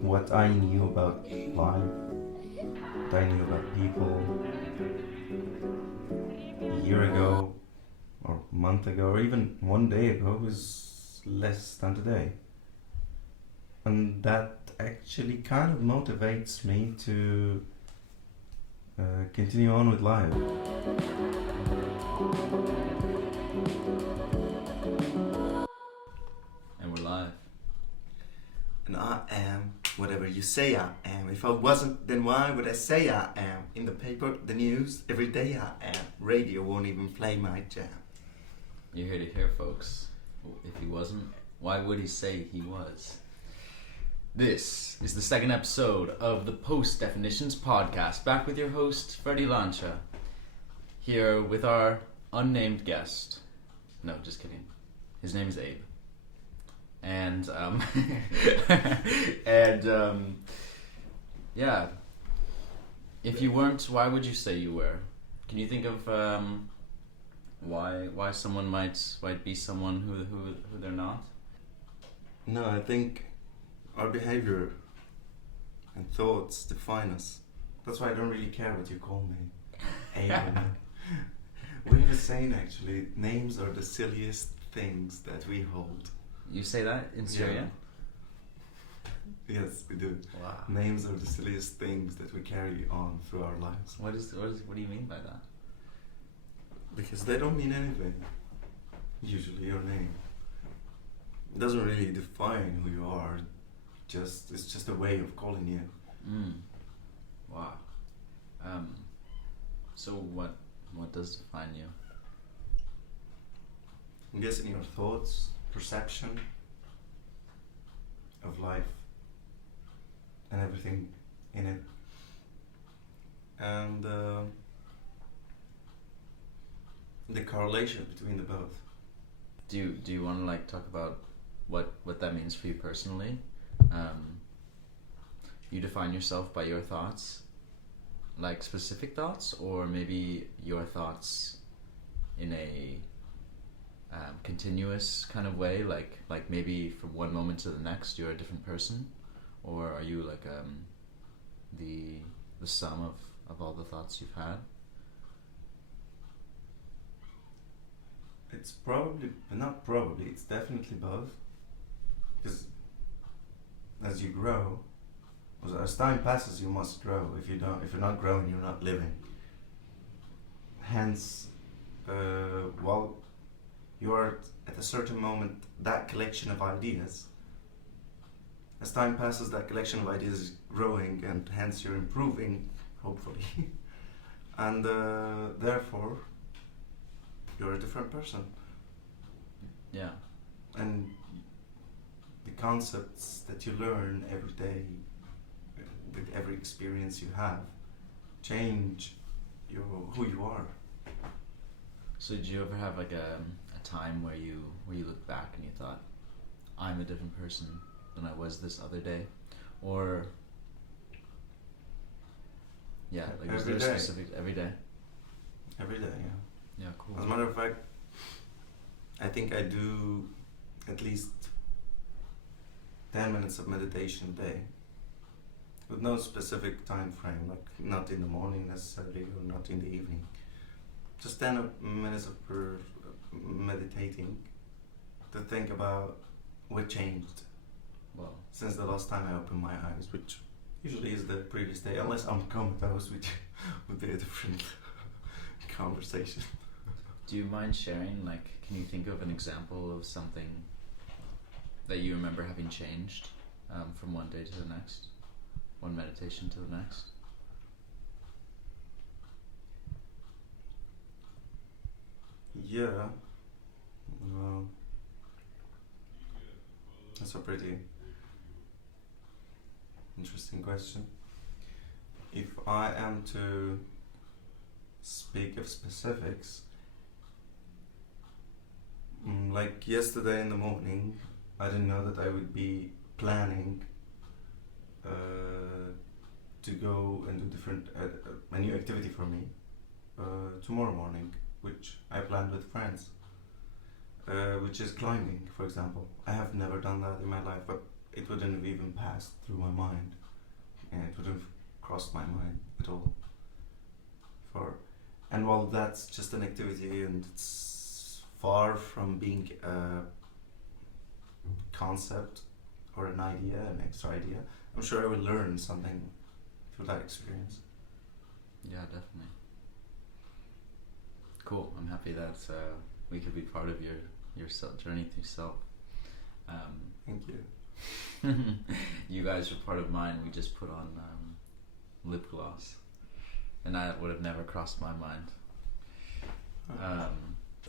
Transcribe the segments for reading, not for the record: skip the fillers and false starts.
What I knew about life, what I knew about people a year ago, or a month ago, or even one day ago is less than today. And that actually kind of motivates me to continue on with life. And we're live. And I am whatever you say I am. If I wasn't, then why would I say I am? In the paper, the news, every day I am. Radio won't even play my jam. You heard it here, folks. If he wasn't, why would he say he was? This is the second episode of the Post Definitions podcast. Back with your host, Freddie Lancha. Here with our unnamed guest. No, just kidding. His name is Abe. And yeah, if you weren't, why would you say you were? Can you think of why someone might be someone who they're not? No, I think our behavior and thoughts define us. That's why I don't really care what you call me. Aiden. We have a saying actually, names are the silliest things that we hold. You say that in Syrian? Yes, we do. Wow. Names are the silliest things that we carry on through our lives. What do you mean by that? Because they don't mean anything. Usually your name. It doesn't really define who you are. It's just a way of calling you. Wow. So what does define you? I'm guessing your thoughts, perception of life and everything in it, and the correlation between the both. Do you want to talk about what that means for you personally? You define yourself by your thoughts, like specific thoughts, or maybe your thoughts in a continuous kind of way, like maybe from one moment to the next you're a different person, or are you like the sum of all the thoughts you've had? It's it's definitely both, because as you grow, as time passes, you must grow. If you're not growing, you're not living. Hence, while you are at a certain moment that collection of ideas, as time passes, that collection of ideas is growing, and hence you're improving, hopefully, and therefore you're a different person. Yeah. And the concepts that you learn every day, with every experience you have, change who you are. So did you ever have like a time where you look back and you thought, I'm a different person than I was this other day? Or yeah, like was there a specific every day? Every day, yeah. Yeah, cool. As a matter of fact, I think I do at least 10 minutes of meditation a day, with no specific time frame, like not in the morning necessarily, or not in the evening. Just 10 minutes of meditating to think about what changed since the last time I opened my eyes, which usually is the previous day, unless I'm comatose, which would be a different conversation. Do you mind sharing, can you think of an example of something that you remember having changed from one day to the next, one meditation to the next? Yeah, well, that's a pretty interesting question. If I am to speak of specifics, like yesterday in the morning, I didn't know that I would be planning to go and do a new activity for me tomorrow morning, which I planned with friends. which is climbing, for example. I have never done that in my life, but it wouldn't have even passed through my mind. And it wouldn't have crossed my mind at all. And while that's just an activity and it's far from being a concept or an idea, an extra idea, I'm sure I will learn something through that experience. Yeah, definitely. Cool. I'm happy that we could be part of your journey through self. Thank you. You guys were part of mine. We just put on lip gloss, and that would have never crossed my mind.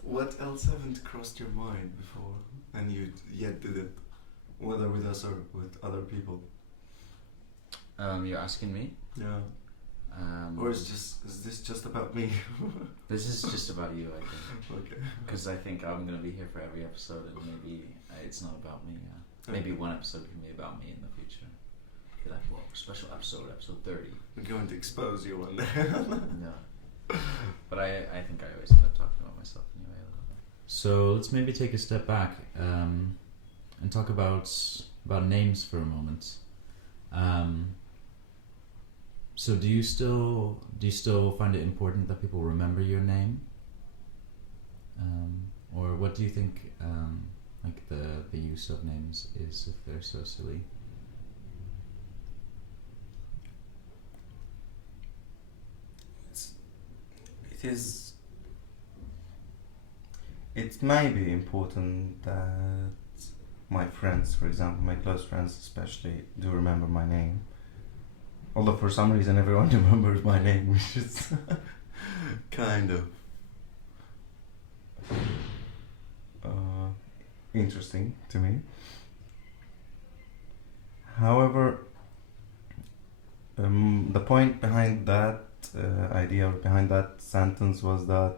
What else haven't crossed your mind before and you yet did it, whether with us or with other people? You're asking me? Yeah. Or is this just about me? This is just about you, I think. Okay. Because I think I'm gonna be here for every episode, and maybe it's not about me. Maybe one episode can be about me in the future. Be like, whoa, special episode 30. We're going to expose you one day. No. But I think I always end up talking about myself anyway a little bit. So let's maybe take a step back and talk about names for a moment. So do you still find it important that people remember your name? Or what do you think like the use of names is if they're so silly? It may be important that my friends, for example, my close friends especially, do remember my name. Although for some reason everyone remembers my name, which is kind of interesting to me. However, the point behind that idea or behind that sentence was that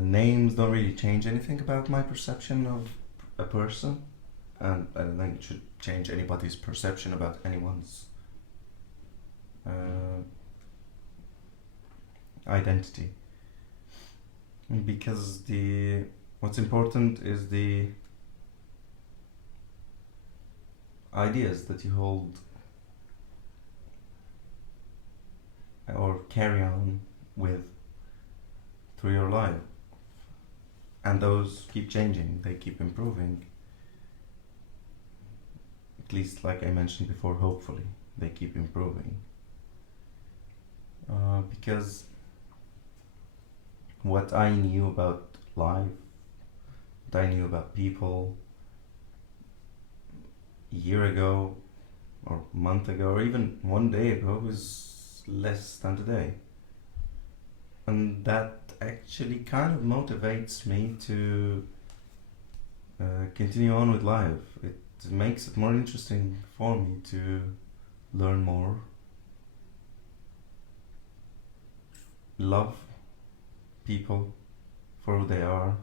names don't really change anything about my perception of a person, and I don't think it should change anybody's perception about anyone's identity, because what's important is the ideas that you hold or carry on with through your life, and those keep changing, they keep improving, at least like I mentioned before, hopefully they keep improving, because what I knew about life, what I knew about people a year ago or a month ago or even one day ago is less than today, and that actually kind of motivates me to continue on with life. It makes it more interesting for me to learn more, love people for who they are,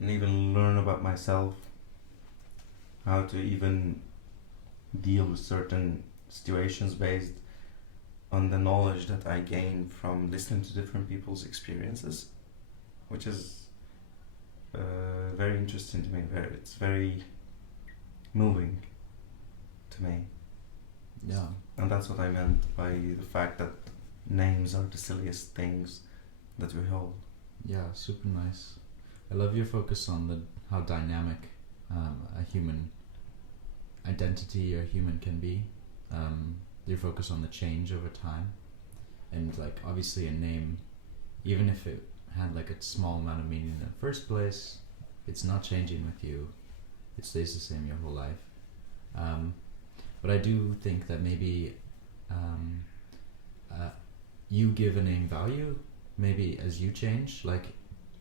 and even learn about myself, how to even deal with certain situations based on the knowledge that I gain from listening to different people's experiences, which is very interesting to me. It's very moving to me. Yeah. And that's what I meant by the fact that names are the silliest things that we hold. Yeah, super nice. I love your focus on how dynamic a human identity or human can be. Your focus on the change over time, and like obviously a name, even if it had like a small amount of meaning in the first place, it's not changing with you. It stays the same your whole life. But I do think that maybe you give a name value maybe as you change. Like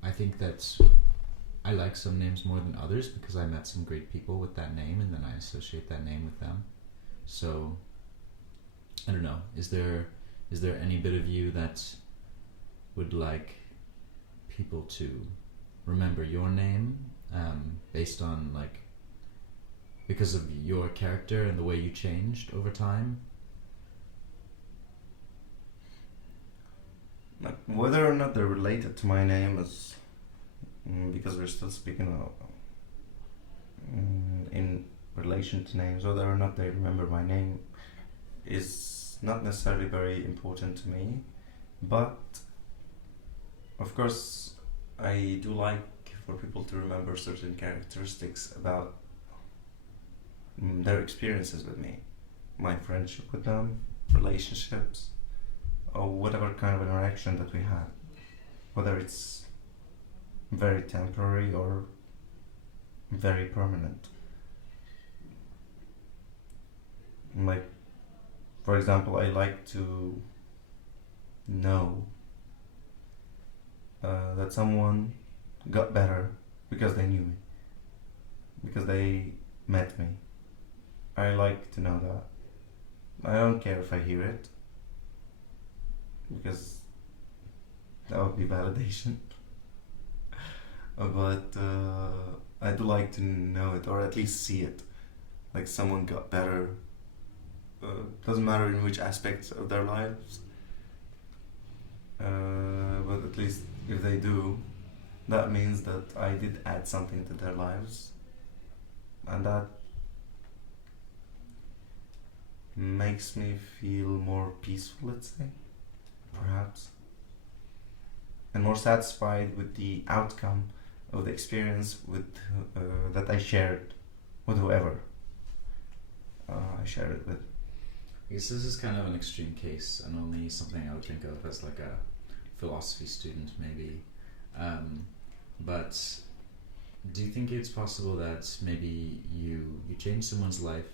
I think that I like some names more than others because I met some great people with that name and then I associate that name with them. So I don't know, is there any bit of you that would like people to remember your name based on like because of your character and the way you changed over time? Like whether or not they're related to my name is because we're still speaking in relation to names. Whether or not they remember my name is not necessarily very important to me, but of course I do like for people to remember certain characteristics about their experiences with me, my friendship with them, relationships, or whatever kind of interaction that we had, whether it's very temporary or very permanent. Like, for example, I like to know that someone got better because they knew me, because they met me. I like to know that. I don't care if I hear it, because that would be validation. But I do like to know it, or at least see it. Like someone got better. Doesn't matter in which aspects of their lives. But at least if they do, that means that I did add something to their lives. And that makes me feel more peaceful, let's say, perhaps, and more satisfied with the outcome of the experience with that I shared with whoever I shared it with. I guess this is kind of an extreme case, and only something I would think of as like a philosophy student, maybe. But do you think it's possible that maybe you change someone's life,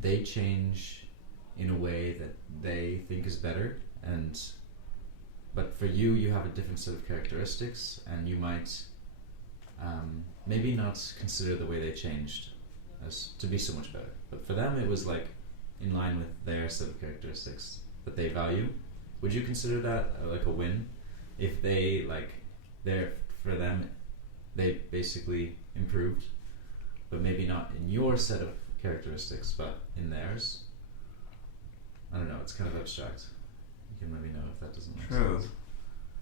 they change in a way that they think is better, but for you have a different set of characteristics, and you might maybe not consider the way they changed as to be so much better, but for them it was like in line with their set of characteristics that they value. Would you consider that like a win if they for them they basically improved, but maybe not in your set of characteristics but in theirs? I don't know, it's kind of abstract. You can let me know if that doesn't make sense.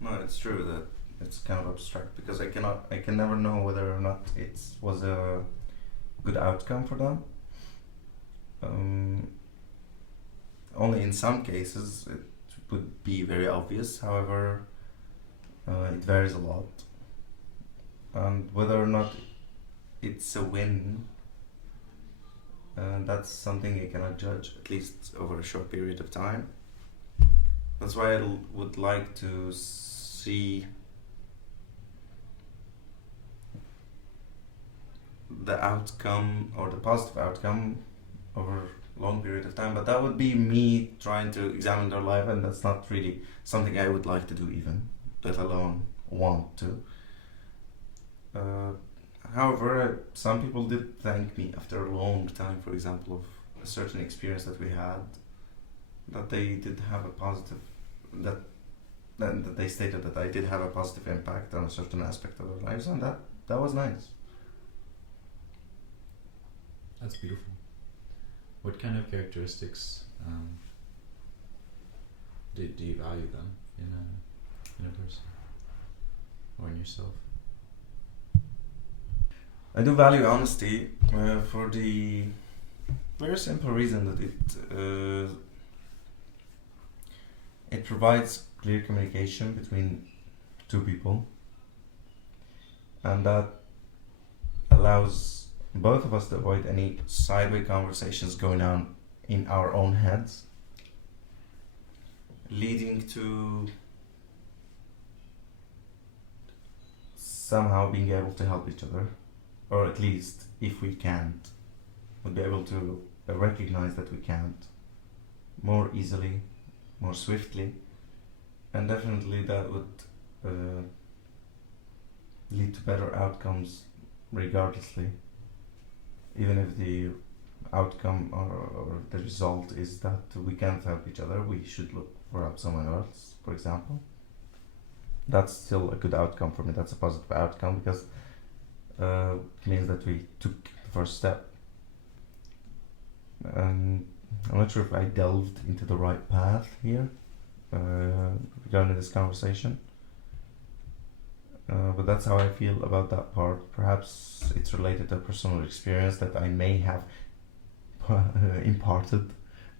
No, it's true that it's kind of abstract, because I can never know whether or not it was a good outcome for them. Only in some cases it would be very obvious. However, it varies a lot, and whether or not it's a win, that's something I cannot judge, at least over a short period of time. That's why I would like to see the outcome, or the positive outcome, over a long period of time. But that would be me trying to examine their life, and that's not really something I would like to do, even, let alone want to. However, some people did thank me after a long time, for example, of a certain experience that we had, that they did have a positive, that they stated that I did have a positive impact on a certain aspect of their lives, and that was nice. That's beautiful. What kind of characteristics do you value then in a person or in yourself? I do value honesty for the very simple reason that it provides clear communication between two people, and that allows both of us to avoid any sideways conversations going on in our own heads, leading to somehow being able to help each other, or at least, if we can't, we'll be able to recognize that we can't more easily, more swiftly, and definitely that would lead to better outcomes regardlessly. Even if the outcome or the result is that we can't help each other, we should look for help someone else, for example. That's still a good outcome for me. That's a positive outcome, because it means that we took the first step. And I'm not sure if I delved into the right path here, regarding this conversation. But that's how I feel about that part. Perhaps it's related to a personal experience that I may have imparted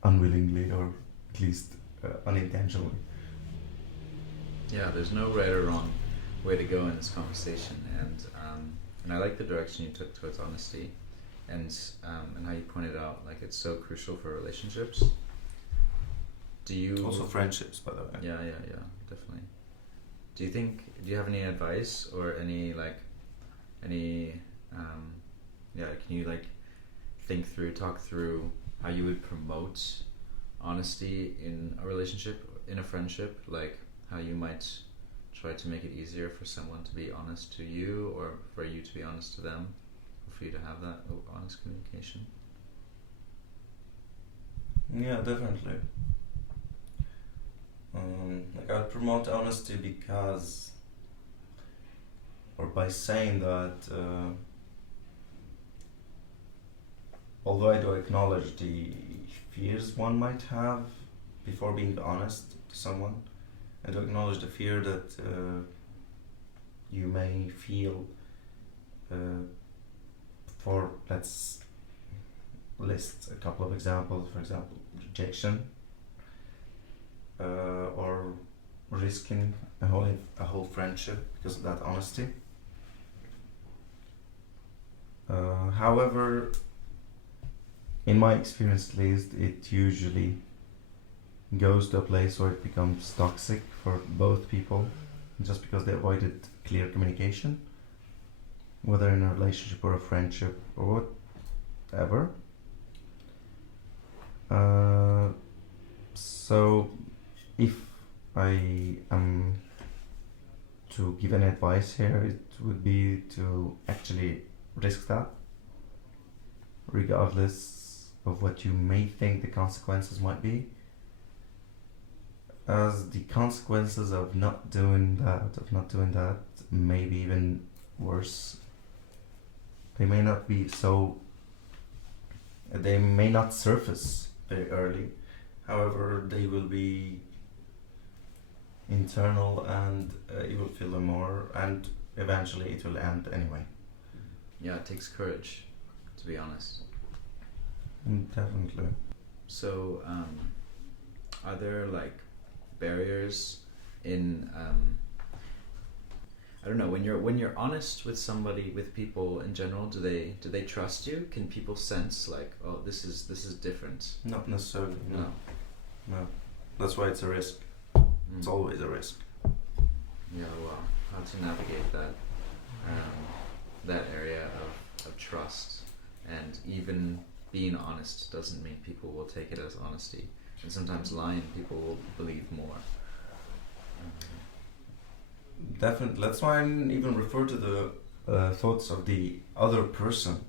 unwillingly or at least unintentionally. Yeah, there's no right or wrong way to go in this conversation, and I like the direction you took towards honesty, and how you pointed out like it's so crucial for relationships. Do you Also friendships, by the way. Yeah, definitely. Do you have any advice or any can you like talk through how you would promote honesty in a relationship, in a friendship, like how you might try to make it easier for someone to be honest to you, or for you to be honest to them, or for you to have that honest communication? Yeah, definitely. Like I would promote honesty because, or by saying that, although I do acknowledge the fears one might have before being honest to someone, I do acknowledge the fear that you may feel for, let's list a couple of examples, for example, rejection, or risking a whole friendship because of that honesty. However, in my experience at least, it usually goes to a place where it becomes toxic for both people just because they avoided clear communication, whether in a relationship or a friendship or whatever. So if I am to give an advice here, it would be to actually risk that, regardless of what you may think the consequences might be, as the consequences of not doing that may be even worse. They may not surface very early, however they will be internal, and you will feel them more, and eventually it will end anyway. Yeah, it takes courage, to be honest. Definitely. So, are there like barriers in I don't know, when you're honest with somebody, with people in general, do they trust you? Can people sense like, oh, this is different? Not necessarily. No. That's why it's a risk. It's always a risk. Yeah, well, how to navigate that that area of trust, and even being honest doesn't mean people will take it as honesty, and sometimes lying people will believe more. Definitely. That's why I even refer to the thoughts of the other person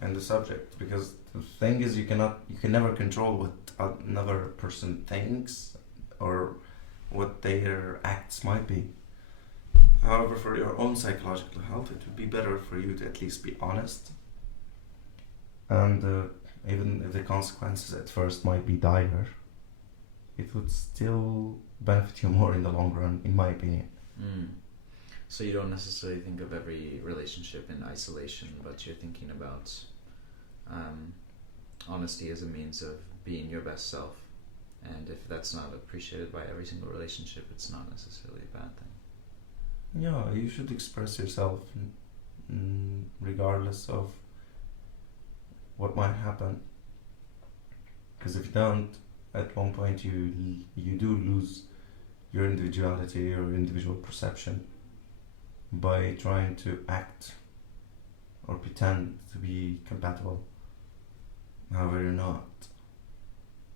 and the subject, because the thing is, you can never control what another person thinks or what their acts might be. However, for your own psychological health, it would be better for you to at least be honest. And even if the consequences at first might be dire, it would still benefit you more in the long run, in my opinion. So you don't necessarily think of every relationship in isolation, but you're thinking about honesty as a means of being your best self. And if that's not appreciated by every single relationship, it's not necessarily a bad thing. Yeah, you should express yourself regardless of what might happen. Because if you don't, at one point you do lose your individuality or individual perception by trying to act or pretend to be compatible. However, you're not.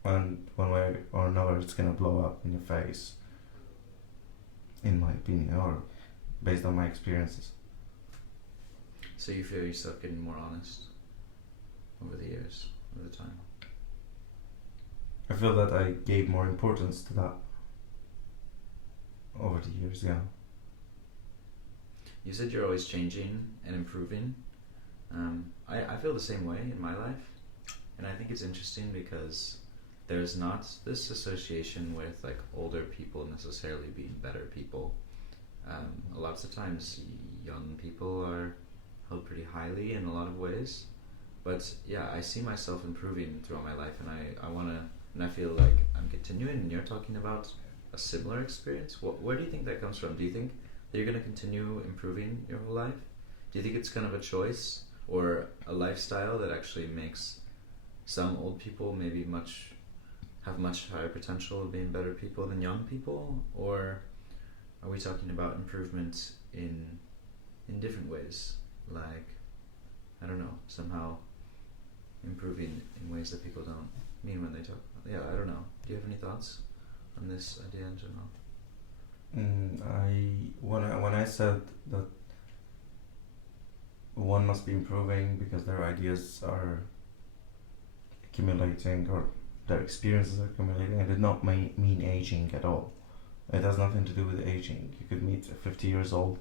And one way or another, it's gonna blow up in your face, in my opinion, or based on my experiences. So you feel yourself getting more honest over the years, over the time? I feel that I gave more importance to that over the years, yeah. You said you're always changing and improving. I feel the same way in my life, and I think it's interesting because there's not this association with like older people necessarily being better people. A lot of the times young people are held pretty highly in a lot of ways, but yeah, I see myself improving throughout my life, and I want to, and I feel like I'm continuing, and you're talking about a similar experience. Where do you think that comes from? Do you think that you're going to continue improving your whole life? Do you think it's kind of a choice or a lifestyle that actually makes some old people maybe have much higher potential of being better people than young people? Or are we talking about improvement in different ways? Like, I don't know, somehow improving in ways that people don't mean when they talk. Yeah, I don't know. Do you have any thoughts on this idea in general? When I said that one must be improving because their ideas are accumulating or their experiences are accumulating, I did not mean aging at all. It has nothing to do with aging. You could meet a 50 years old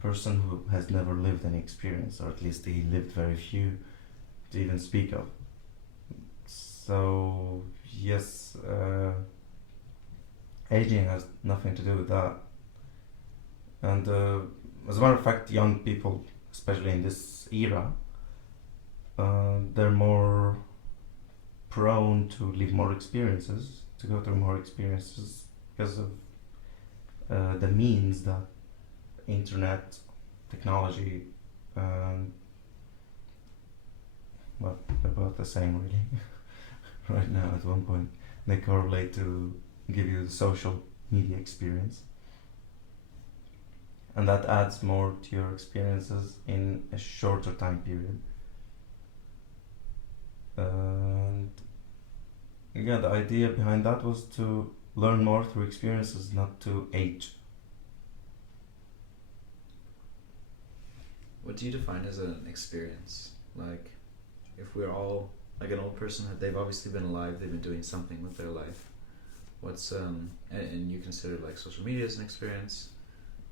person who has never lived any experience, or at least he lived very few to even speak of. So yes, aging has nothing to do with that. And as a matter of fact, young people, especially in this era, they're more prone to live more experiences, to go through more experiences because of the means that internet, technology, well, they're both the same really. Right now, at one point, they correlate to give you the social media experience, and that adds more to your experiences in a shorter time period. And yeah, the idea behind that was to learn more through experiences, not to age. What do you define as an experience? Like, if we're all like an old person, they've obviously been alive, they've been doing something with their life. What's and you consider like social media as an experience?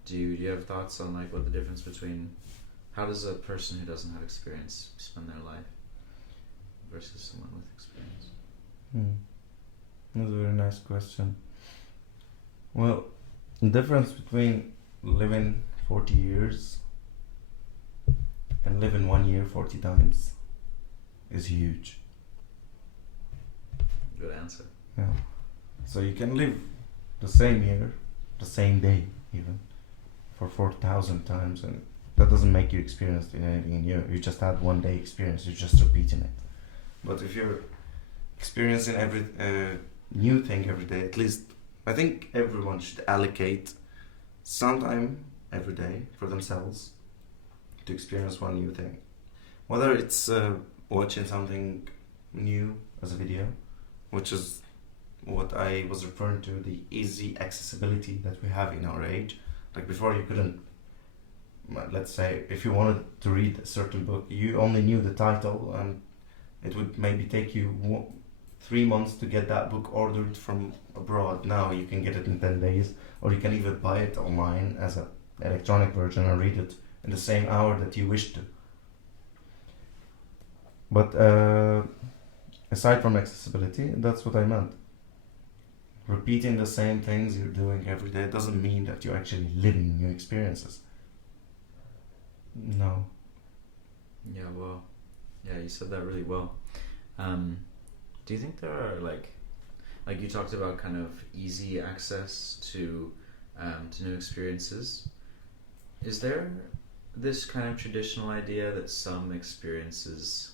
Do you have thoughts on like what the difference between, how does a person who doesn't have experience spend their life versus someone with experience? That's a very nice question. Well, the difference between living 40 years and living 1 year 40 times is huge. Good answer. Yeah. So you can live the same year, the same day even, for 4,000 times, and that doesn't make you experienced in anything new. You just had 1 day experience, you're just repeating it. But if you're experiencing every new thing every day, at least I think everyone should allocate some time every day for themselves to experience one new thing. Whether it's watching something new as a video, which is what I was referring to, the easy accessibility that we have in our age. Like before you couldn't, let's say, if you wanted to read a certain book, you only knew the title, and it would maybe take you 3 months to get that book ordered from abroad. Now you can get it in 10 days, or you can even buy it online as an electronic version and read it in the same hour that you wish to. But aside from accessibility, that's what I meant. Repeating the same things you're doing every day doesn't mean that you're actually living new experiences. No. Yeah, well, yeah, you said that really well. Do you think there are like you talked about kind of easy access to new experiences? Is there this kind of traditional idea that some experiences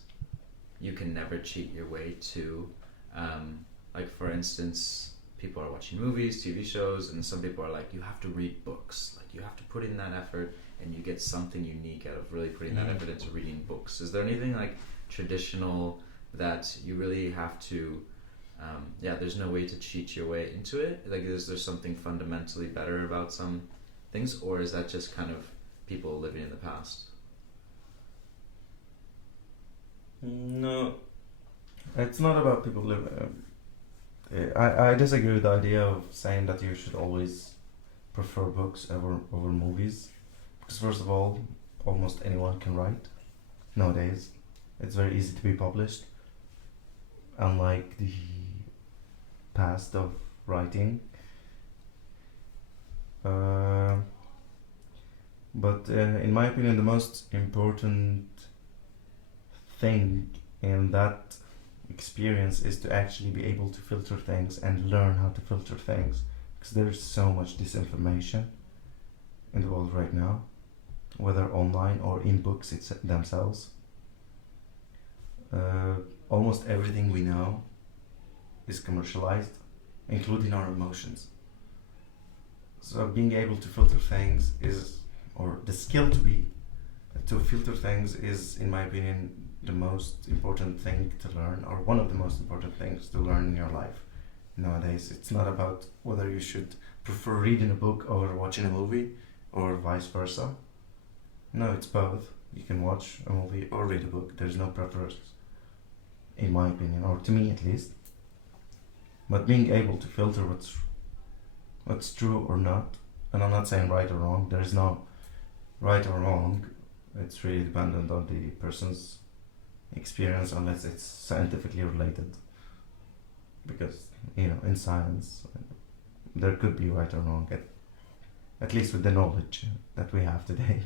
you can never cheat your way to? Like for instance, people are watching movies, TV shows, and some people are like, you have to read books. Like you have to put in that effort, and you get something unique out of really putting that effort into reading books. Is there anything like traditional that you really have to, there's no way to cheat your way into it? Like, is there something fundamentally better about some things, or is that just kind of people living in the past? No, it's not about people living. I disagree with the idea of saying that you should always prefer books over movies, because first of all, almost anyone can write nowadays. It's very easy to be published, unlike the past of writing. But in my opinion, the most important thing in that experience is to actually be able to filter things and learn how to filter things, because there's so much disinformation in the world right now, whether online or in books themselves. Almost everything we know is commercialized, including our emotions. So being able to filter things or the skill to filter things is, in my opinion, the most important thing to learn, or one of the most important things to learn in your life nowadays. It's not about whether you should prefer reading a book over watching a movie, or vice versa. No, it's both. You can watch a movie or read a book. There's no preference, in my opinion, or to me at least. But being able to filter what's true or not, and I'm not saying right or wrong. There is no right or wrong. It's really dependent on the person's experience, unless it's scientifically related. Because, in science, there could be right or wrong, at least with the knowledge that we have today,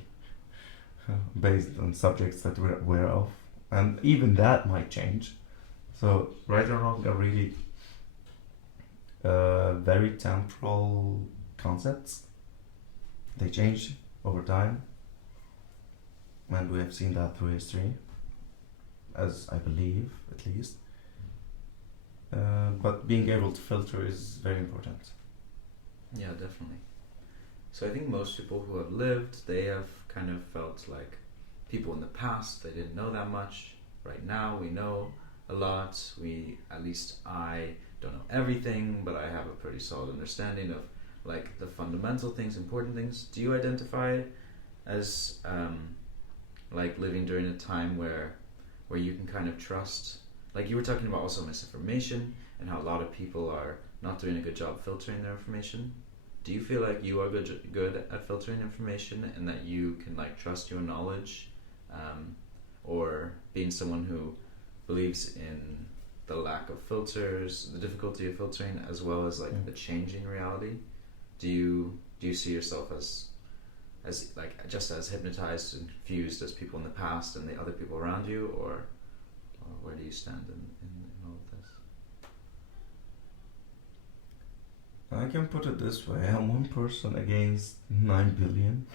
based on subjects that we're aware of. And even that might change. So, right or wrong are really very temporal concepts. They change over time, and we have seen that through history, as I believe, at least. But being able to filter is very important. Yeah, definitely. So I think most people who have lived, they have kind of felt like people in the past, they didn't know that much. Right now we know a lot. At least I don't know everything, but I have a pretty solid understanding of like the fundamental things, important things. Do you identify as like living during a time where you can kind of trust, like you were talking about also misinformation and how a lot of people are not doing a good job filtering their information? Do you feel like you are good at filtering information, and that you can like trust your knowledge, or being someone who believes in the lack of filters, the difficulty of filtering, as well as like the changing reality? Do you see yourself as like just as hypnotized and confused as people in the past and the other people around you, or where do you stand in all of this? I can put it this way: I'm one person against 9 billion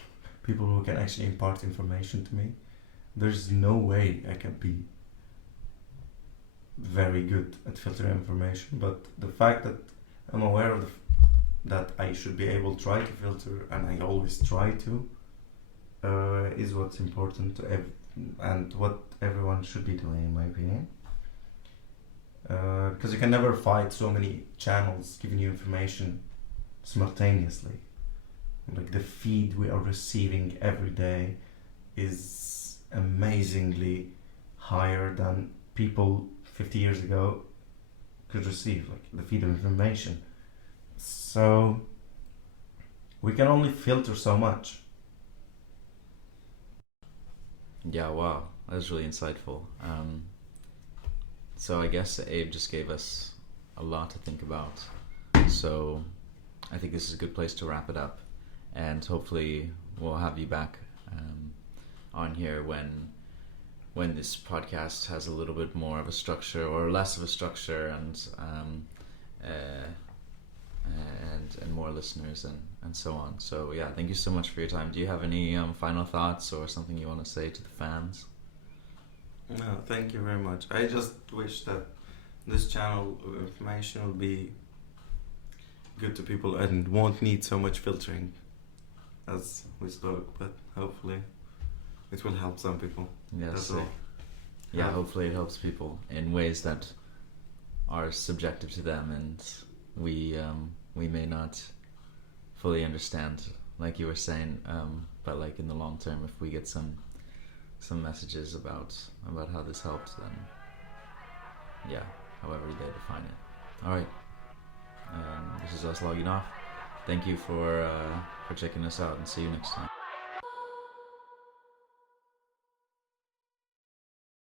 people who can actually impart information to me. There's no way I can be very good at filtering information, but the fact that I'm aware of that I should be able to try to filter, and I always try to, is what's important to and what everyone should be doing, in my opinion. Because you can never fight so many channels giving you information simultaneously. Like the feed we are receiving every day is amazingly higher than people 50 years ago could receive, like the feed of information. So we can only filter so much. Yeah, wow, that was really insightful. So I guess Abe just gave us a lot to think about. So I think this is a good place to wrap it up, and hopefully we'll have you back on here when this podcast has a little bit more of a structure, or less of a structure, and more listeners and so on. So yeah, thank you so much for your time. Do you have any final thoughts or something you want to say to the fans? No, thank you very much. I just wish that this channel of information will be good to people and won't need so much filtering as we spoke, but hopefully it will help some people. Yes. That's all. Yeah, hopefully it helps people in ways that are subjective to them, and we may not fully understand, like you were saying, but like in the long term, if we get some messages about how this helps, then yeah, however they define it. All right, this is us logging off. Thank you for checking us out, and see you next time.